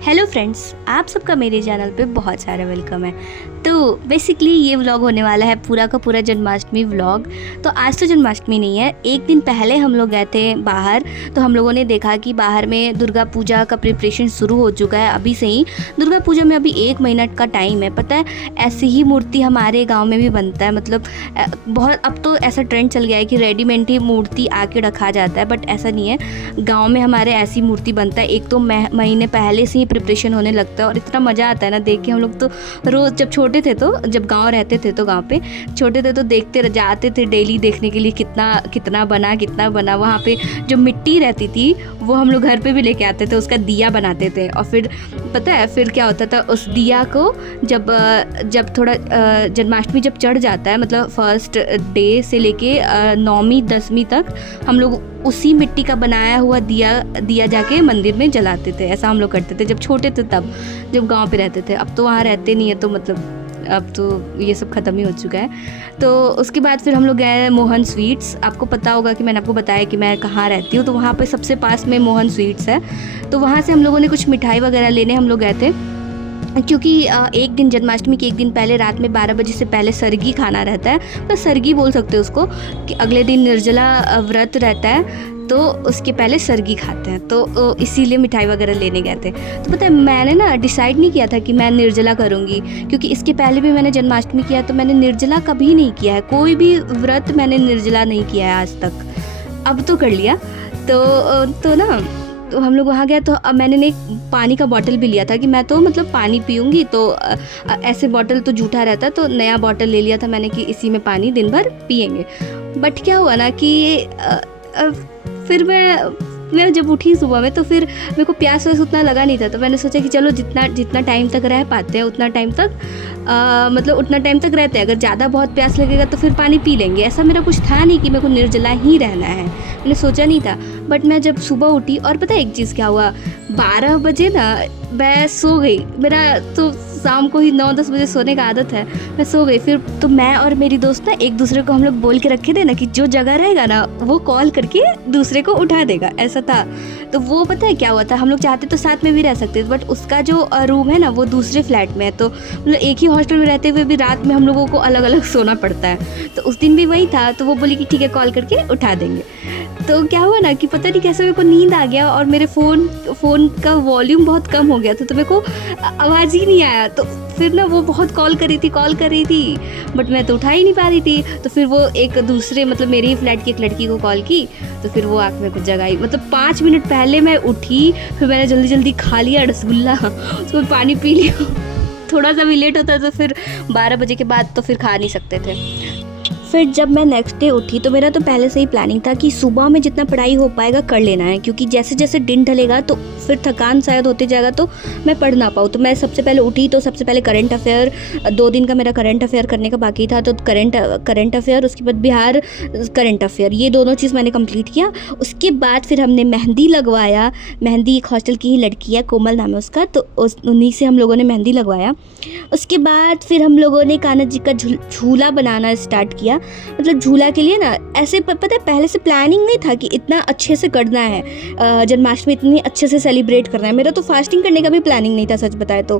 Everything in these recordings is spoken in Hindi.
हेलो फ्रेंड्स, आप सबका मेरे चैनल पे बहुत सारा वेलकम है। तो बेसिकली ये व्लॉग होने वाला है पूरा का पूरा जन्माष्टमी व्लॉग। तो आज तो जन्माष्टमी नहीं है, एक दिन पहले हम लोग गए थे बाहर। तो हम लोगों ने देखा कि बाहर में दुर्गा पूजा का प्रिपरेशन शुरू हो चुका है अभी से ही। दुर्गा पूजा में अभी 1 महीना का टाइम है। पता है, ऐसी ही मूर्ति हमारे गाँव में भी बनता है। मतलब बहुत अब तो ऐसा ट्रेंड चल गया है कि रेडीमेड ही मूर्ति आके रखा जाता है, बट ऐसा नहीं है। गाँव में हमारे ऐसी मूर्ति बनता है। एक तो महीने पहले से ही प्रिपरेशन होने लगता है और इतना मज़ा आता है ना देख के। हम लोग तो रोज़ जब छोटे थे, तो जब गांव रहते थे तो गांव पे छोटे थे तो देखते जाते थे डेली देखने के लिए कितना बना। वहाँ पे जो मिट्टी रहती थी वो हम लोग घर पे भी लेके आते थे, उसका दिया बनाते थे। और फिर पता है फिर क्या होता था, उस दिया को जब थोड़ा जन्माष्टमी जब चढ़ जाता है, मतलब फर्स्ट डे से लेके 9वीं 10वीं तक हम लोग उसी मिट्टी का बनाया हुआ दिया जाके मंदिर में जलाते थे। ऐसा हम लोग करते थे जब छोटे थे, तब जब गांव पे रहते थे। अब तो वहाँ रहते नहीं है, तो मतलब अब तो ये सब ख़त्म ही हो चुका है। तो उसके बाद फिर हम लोग गए मोहन स्वीट्स। आपको पता होगा कि मैंने आपको बताया कि मैं कहाँ रहती हूँ, तो वहाँ पे सबसे पास में मोहन स्वीट्स है। तो वहाँ से हम लोगों ने कुछ मिठाई वगैरह लेने हम लोग गए थे, क्योंकि एक दिन जन्माष्टमी के एक दिन पहले रात में 12 बजे से पहले सरगी खाना रहता है। तो सरगी बोल सकते हो उसको, कि अगले दिन निर्जला व्रत रहता है, तो उसके पहले सरगी खाते हैं। तो इसीलिए मिठाई वगैरह लेने गए थे। तो पता है, मैंने ना डिसाइड नहीं किया था कि मैं निर्जला करूँगी, क्योंकि इसके पहले भी मैंने जन्माष्टमी किया तो मैंने निर्जला कभी नहीं किया है। कोई भी व्रत मैंने निर्जला नहीं किया है आज तक। अब तो कर लिया। तो हम लोग वहाँ गए, तो अब मैंने एक पानी का बॉटल भी लिया था कि मैं तो मतलब पानी पीऊँगी, तो ऐसे बॉटल तो जूठा रहता है, तो नया बॉटल ले लिया था मैंने कि इसी में पानी दिन भर पिएंगे। बट क्या हुआ ना कि फिर मैं जब उठी सुबह में, तो फिर मेरे को प्यास वैस उतना लगा नहीं था। तो मैंने सोचा कि चलो जितना टाइम तक रह पाते हैं उतना टाइम तक मतलब उतना टाइम तक रहते हैं। अगर ज़्यादा बहुत प्यास लगेगा तो फिर पानी पी लेंगे। ऐसा मेरा कुछ था नहीं कि मेरे को निर्जला ही रहना है, मैंने सोचा नहीं था। बट मैं जब सुबह उठी, और पता है एक चीज़ क्या हुआ, 12 बजे ना मैं सो गई। मेरा तो शाम को ही 9-10 बजे सोने का आदत है, मैं सो गई। फिर तो मैं और मेरी दोस्त ना एक दूसरे को हम लोग बोल के रखे थे ना कि जो जगह रहेगा ना वो कॉल करके दूसरे को उठा देगा, ऐसा था। तो वो पता है क्या हुआ था, हम लोग चाहते तो साथ में भी रह सकते थे, बट उसका जो रूम है ना वो दूसरे फ्लैट में है। तो मतलब एक ही हॉस्टल में रहते हुए भी रात में हम लोगों को अलग अलग सोना पड़ता है। तो उस दिन भी वही था, तो वो बोली कि ठीक है कॉल करके उठा देंगे। तो क्या हुआ ना कि पता नहीं कैसे मेरे को नींद आ गया, और मेरे फ़ोन का वॉल्यूम बहुत कम हो गया था, तो मेरे को आवाज़ ही नहीं आया। तो फिर ना वो बहुत कॉल कर रही थी, बट मैं तो उठा ही नहीं पा रही थी। तो फिर वो एक दूसरे मतलब मेरे ही फ्लैट की एक लड़की को कॉल की, तो फिर वो आके मेरे को जगाई। मतलब 5 मिनट पहले मैं उठी, फिर मैंने जल्दी खा लिया रसगुल्ला, उसमें पानी पी लिया। थोड़ा सा भी लेट होता तो फिर 12 बजे के बाद तो फिर खा नहीं सकते थे। फिर जब मैं नेक्स्ट डे उठी, तो मेरा तो पहले से ही प्लानिंग था कि सुबह में जितना पढ़ाई हो पाएगा कर लेना है, क्योंकि जैसे जैसे दिन ढलेगा तो फिर थकान शायद होते जाएगा, तो मैं पढ़ ना पाऊँ। तो मैं सबसे पहले उठी, तो सबसे पहले करंट अफेयर 2 दिन का मेरा करंट अफेयर करने का बाकी था, तो करंट अफेयर, उसके बाद बिहार करंट अफेयर, ये दोनों चीज़ मैंने कंप्लीट किया। उसके बाद फिर हमने मेहंदी लगवाया। मेहंदी एक हॉस्टल की ही लड़की है, कोमल नाम है उसका, तो उन्हीं से हम लोगों ने मेहंदी लगवाया। उसके बाद फिर हम लोगों ने कान्हा जी का झूला बनाना स्टार्ट किया। मतलब झूला के लिए ना ऐसे पता है पहले से प्लानिंग नहीं था कि इतना अच्छे से करना है, जन्माष्टमी इतनी अच्छे से सेलिब्रेट करना है। मेरा तो फास्टिंग करने का भी प्लानिंग नहीं था, सच बताए तो।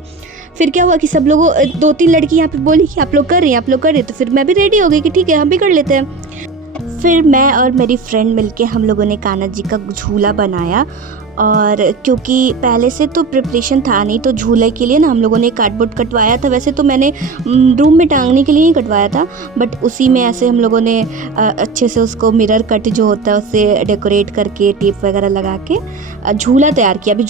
फिर क्या हुआ कि सब लोगों 2-3 लड़की यहाँ पे बोली कि आप लोग कर रहे हैं, तो फिर मैं भी रेडी हो गई कि ठीक है हम भी कर लेते हैं। फिर मैं और मेरी फ्रेंड मिलके हम लोगों ने कान्हा जी का झूला बनाया। और क्योंकि पहले से तो प्रिपरेशन था नहीं, तो झूले के लिए ना हम लोगों ने कार्डबोर्ड कटवाया था। वैसे तो मैंने रूम में टांगने के लिए ही कटवाया था, बट उसी में ऐसे हम लोगों ने अच्छे से उसको मिरर कट जो होता है उससे डेकोरेट करके टेप वगैरह लगा के झूला तैयार किया। अभी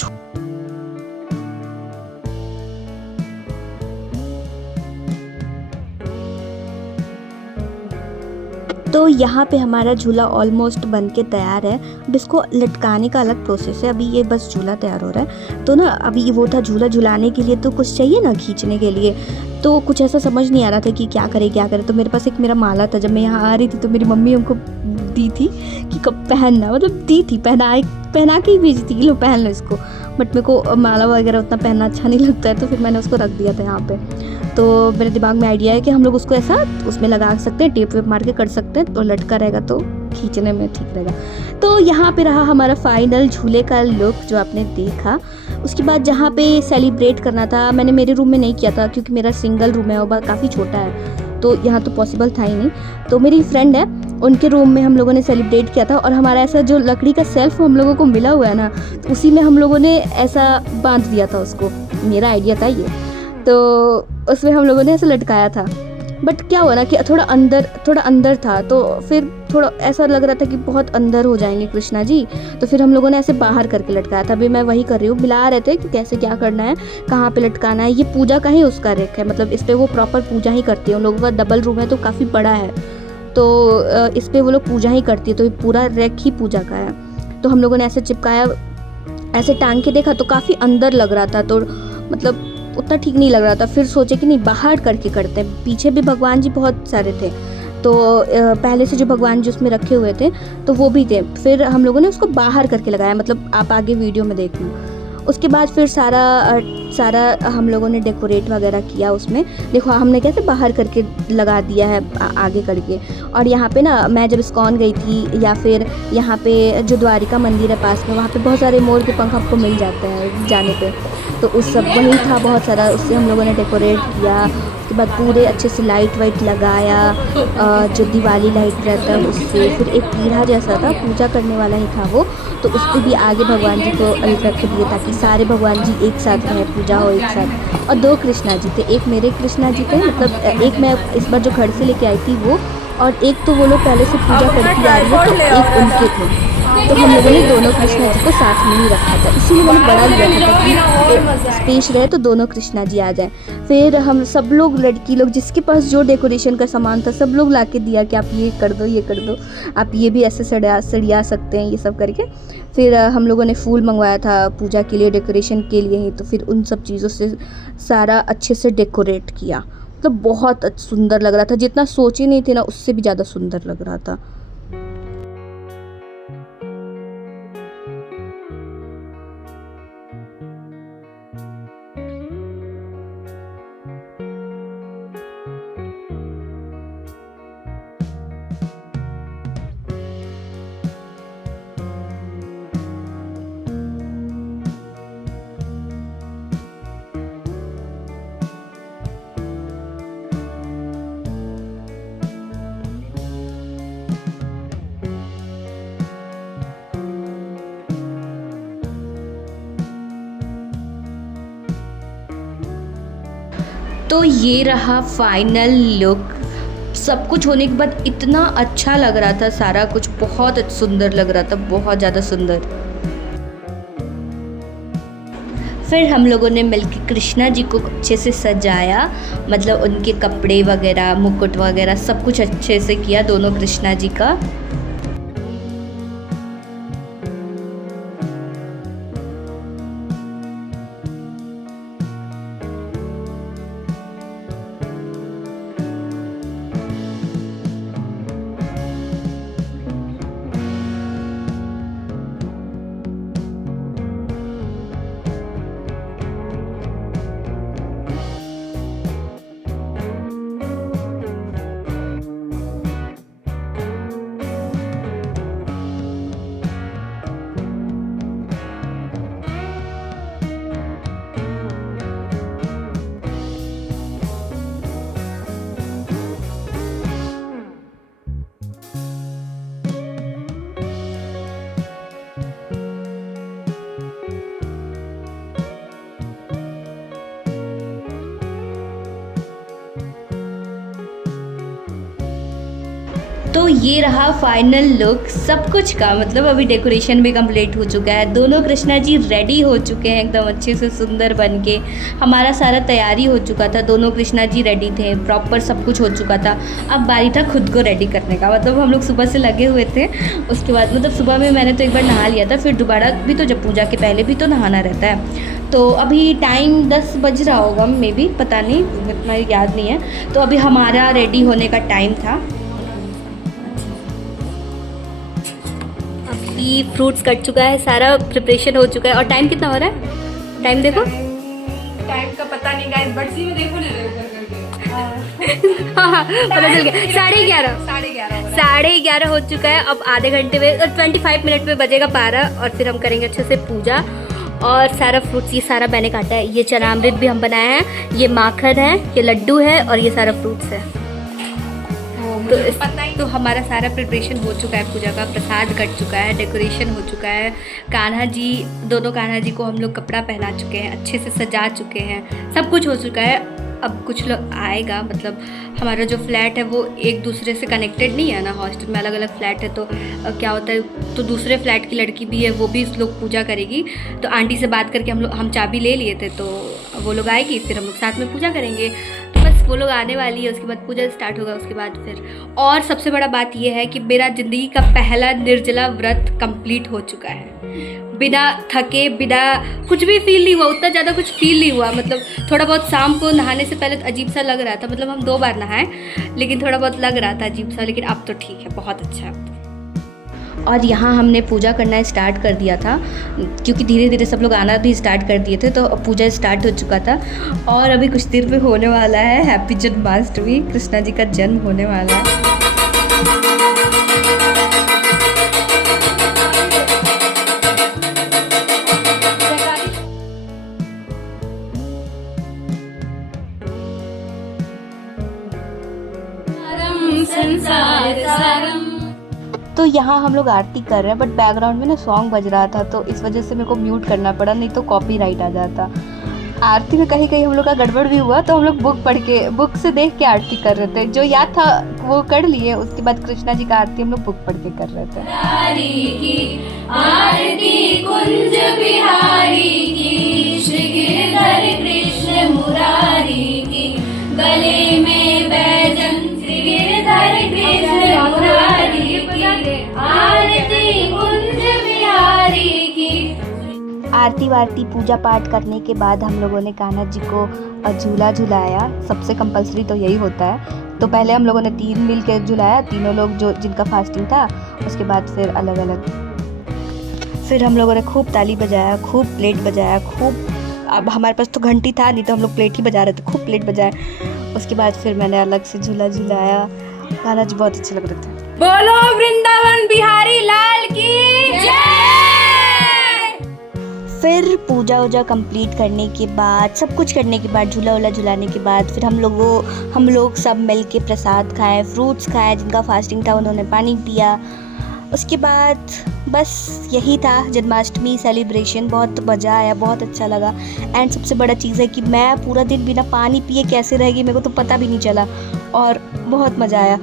तो यहाँ पे हमारा झूला ऑलमोस्ट बन के तैयार है। अब इसको लटकाने का अलग प्रोसेस है, अभी ये बस झूला तैयार हो रहा है। तो ना अभी वो था झूला झुलाने के लिए तो कुछ चाहिए ना खींचने के लिए, तो कुछ ऐसा समझ नहीं आ रहा था कि क्या करे। तो मेरे पास एक मेरा माला था, जब मैं यहाँ आ रही थी तो मेरी मम्मी हमको दी थी कि कब पहनना, मतलब दी थी, पहना के ही भेजी थी कि लो पहन लो इसको। बट मेरे को माला वगैरह उतना पहनना अच्छा नहीं लगता है, तो फिर मैंने उसको रख दिया था यहाँ पे। तो मेरे दिमाग में आइडिया है कि हम लोग उसको ऐसा उसमें लगा सकते हैं, टेप वेप मार के कर सकते हैं, तो लटका रहेगा तो खींचने में ठीक रहेगा। तो यहाँ पे रहा हमारा फाइनल झूले का लुक जो आपने देखा। उसके बाद जहाँ पे सेलिब्रेट करना था, मैंने मेरे रूम में नहीं किया था क्योंकि मेरा सिंगल रूम है और काफ़ी छोटा है, तो यहाँ तो पॉसिबल था ही नहीं। तो मेरी फ्रेंड है, उनके रूम में हम लोगों ने सेलिब्रेट किया था। और हमारा ऐसा जो लकड़ी का सेल्फ हम लोगों को मिला हुआ है ना, तो उसी में हम लोगों ने ऐसा बांध दिया था उसको, मेरा आइडिया था ये। तो उसमें हम लोगों ने ऐसा लटकाया था। बट क्या हुआ ना कि थोड़ा अंदर था, तो फिर थोड़ा ऐसा लग रहा था कि बहुत अंदर हो जाएंगे कृष्णा जी, तो फिर हम लोगों ने ऐसे बाहर करके लटकाया था। अभी मैं वही कर रही हूँ, मिला रहे थे कि कैसे क्या करना है, कहाँ पे लटकाना है। ये पूजा का ही उसका रेक है, मतलब इस पर वो प्रॉपर पूजा ही करती है। उन लोगों का डबल रूम है तो काफ़ी बड़ा है, तो इस पर वो लोग पूजा ही करती है, तो पूरा रेक ही पूजा का है। तो हम लोगों ने ऐसे चिपकाया, ऐसे टांग के देखा तो काफ़ी अंदर लग रहा था, तो मतलब उतना ठीक नहीं लग रहा था। फिर सोचे कि नहीं बाहर करके करते हैं। पीछे भी भगवान जी बहुत सारे थे, तो पहले से जो भगवान जी उसमें रखे हुए थे तो वो भी थे। फिर हम लोगों ने उसको बाहर करके लगाया, मतलब आप आगे वीडियो में देख लो। उसके बाद फिर सारा हम लोगों ने डेकोरेट वगैरह किया उसमें। देखो हमने कैसे बाहर करके लगा दिया है आगे करके। और यहाँ पे ना मैं जब इस्कॉन गई थी, या फिर यहाँ पे जो द्वारिका मंदिर है पास में, वहाँ पे बहुत सारे मोर के पंख आपको मिल जाते हैं जाने पे, तो उस सब वही था बहुत सारा, उससे हम लोगों ने डेकोरेट किया। उसके बाद पूरे अच्छे से लाइट वाइट लगाया, जो दिवाली लाइट रहता है उससे। फिर एक पीढ़ा जैसा था, पूजा करने वाला ही था वो, तो उस पर भी आगे भगवान जी को अलग रख दिए ताकि सारे भगवान जी एक साथ रहें, पूजा हो एक साथ। और 2 कृष्णा जी थे, एक मेरे कृष्णा जी थे, मतलब एक मैं इस बार जो घर से लेके आई थी वो, और एक तो वो लोग पहले से पूजा करती आ रही है तो एक उनके थे। तो हम लोगों ने दोनों कृष्णा जी को साथ में ही रखा था, इसीलिए मैंने बड़ा लिया था ताकि स्पेस रहे तो दोनों कृष्णा जी आ जाएं। फिर हम सब लोग, लड़की लोग, जिसके पास जो डेकोरेशन का सामान था सब लोग ला के दिया कि आप ये कर दो, ये कर दो, आप ये भी ऐसे सरिया सकते हैं, ये सब करके। फिर हम लोगों ने फूल मंगवाया था पूजा के लिए, डेकोरेशन के लिए ही, तो फिर उन सब चीज़ों से सारा अच्छे से डेकोरेट किया। मतलब बहुत सुंदर लग रहा था, जितना सोची नहीं थी ना उससे भी ज़्यादा सुंदर लग रहा था। तो ये रहा फाइनल लुक। सब कुछ होने के बाद इतना अच्छा लग रहा था, सारा कुछ बहुत सुंदर लग रहा था, बहुत ज़्यादा सुंदर। फिर हम लोगों ने मिलकर कृष्णा जी को अच्छे से सजाया, मतलब उनके कपड़े वगैरह, मुकुट वगैरह सब कुछ अच्छे से किया दोनों कृष्णा जी का। तो ये रहा फाइनल लुक सब कुछ का, मतलब अभी डेकोरेशन भी कंप्लीट हो चुका है, दोनों कृष्णा जी रेडी हो चुके हैं एकदम अच्छे से सुंदर बन के। हमारा सारा तैयारी हो चुका था, दोनों कृष्णा जी रेडी थे, प्रॉपर सब कुछ हो चुका था। अब बारी था खुद को रेडी करने का, मतलब हम लोग सुबह से लगे हुए थे। उसके बाद मतलब सुबह में मैंने तो एक बार नहा लिया था, फिर दोबारा भी तो जब पूजा के पहले भी तो नहाना रहता है। तो अभी टाइम 10 बज रहा होगा मे बी, पता नहीं, इतना याद नहीं है। तो अभी हमारा रेडी होने का टाइम था। अभी फ्रूट्स कट चुका है, सारा प्रिपरेशन हो चुका है। और टाइम कितना हो रहा है? टाइम देखो, टाइम का पता नहीं गाइस, बट सी में देखो ना करके हाँ पता चल गया, 11:30 हो चुका है। अब आधे घंटे में 25 मिनट में बजेगा 12 और फिर हम करेंगे अच्छे से पूजा। और सारा फ्रूट्स ये सारा मैंने काटा है, ये चनामृत भी हम बनाए हैं, ये माखन है, ये लड्डू है और ये सारा फ्रूट्स है। तो हमारा सारा प्रिपरेशन हो चुका है, पूजा का प्रसाद कट चुका है, डेकोरेशन हो चुका है, दोनों कान्हा जी को हम लोग कपड़ा पहना चुके हैं, अच्छे से सजा चुके हैं, सब कुछ हो चुका है। अब कुछ लोग आएगा, मतलब हमारा जो फ्लैट है वो एक दूसरे से कनेक्टेड नहीं है ना, हॉस्टल में अलग अलग फ्लैट है, तो क्या होता है, तो दूसरे फ्लैट की लड़की भी है, वो भी इस लोग पूजा करेगी। तो आंटी से बात करके हम चाबी ले लिए थे, तो वो लोग आएगी, फिर हम लोग साथ में पूजा करेंगे। तो बस वो लोग आने वाली है, उसके बाद पूजा स्टार्ट होगा, उसके बाद फिर। और सबसे बड़ा बात ये है कि मेरा ज़िंदगी का पहला निर्जला व्रत कंप्लीट हो चुका है, बिना थके, बिना कुछ भी फील नहीं हुआ, उतना ज़्यादा कुछ फील नहीं हुआ। मतलब थोड़ा बहुत शाम को नहाने से पहले तो अजीब सा लग रहा था, मतलब हम 2 बार नहाए, लेकिन थोड़ा बहुत लग रहा था अजीब सा, लेकिन अब तो ठीक है, बहुत अच्छा है। और यहाँ हमने पूजा करना स्टार्ट कर दिया था, क्योंकि धीरे धीरे सब लोग आना भी स्टार्ट कर दिए थे, तो पूजा स्टार्ट हो चुका था। और अभी कुछ देर में होने वाला है हैप्पी जन्माष्टमी, कृष्णा जी का जन्म होने वाला है। तो यहाँ हम लोग आरती कर रहे हैं, बट बैकग्राउंड में ना सॉन्ग बज रहा था, तो इस वजह से मेरे को म्यूट करना पड़ा, नहीं तो कॉपीराइट आ जाता। आरती में कहीं कहीं हम लोग का गड़बड़ भी हुआ, तो हम लोग बुक से देख के आरती कर रहे थे, जो याद था वो कर लिए। उसके बाद कृष्णा जी का आरती हम लोग बुक पढ़ के कर रहे थे। आरती कुंज बिहारी की, श्री गिरधर कृष्ण मुरारी की, गले में बैजन श्री गिरधर कृष्ण मुरारी की, आरती कुंज बिहारी की। आरती वारती पूजा पाठ करने के बाद हम लोगों ने कान्हा जी को झूला झुलाया। सबसे कंपलसरी तो यही होता है। तो पहले हम लोगों ने 3 मिल के झुलाया, तीनों लोग जो जिनका फास्टिंग था। उसके बाद फिर अलग अलग, फिर हम लोगों ने खूब ताली बजाया, खूब प्लेट बजाया, खूब, अब हमारे पास तो घंटी था नहीं, तो हम लोग प्लेट ही बजा रहे थे, खूब प्लेट बजाए। उसके बाद फिर मैंने अलग से झूला झुलाया। कान्हा जी बहुत अच्छे लग रहे थे। बोलो वृंदावन बिहारी लाल की जय। फिर पूजा वूजा कंप्लीट करने के बाद, सब कुछ करने के बाद, झूला वूला झुलाने के बाद, फिर हम लोग सब मिल के प्रसाद खाए, फ्रूट्स खाए, जिनका फास्टिंग था उन्होंने पानी पिया। उसके बाद बस यही था जन्माष्टमी सेलिब्रेशन। बहुत मज़ा आया, बहुत अच्छा लगा। एंड सबसे बड़ा चीज़ है कि मैं पूरा दिन बिना पानी पिए कैसे रहेगी मेरे को तो पता भी नहीं चला, और बहुत मज़ा आया।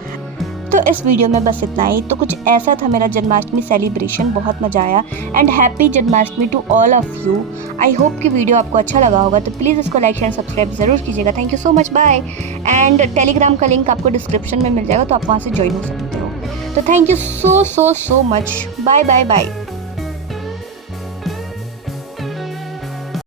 तो इस वीडियो में बस इतना ही। तो कुछ ऐसा था मेरा जन्माष्टमी सेलिब्रेशन, बहुत मज़ा आया। And happy Janmashtami to all of you. I hope कि वीडियो आपको अच्छा लगा होगा, तो प्लीज़ इसको लाइक एंड सब्सक्राइब ज़रूर कीजिएगा। Thank you so much, bye. And Telegram का लिंक आपको डिस्क्रिप्शन में मिल जाएगा, तो आप वहाँ से ज्वाइन हो सकते हो। तो thank you so much, bye bye bye.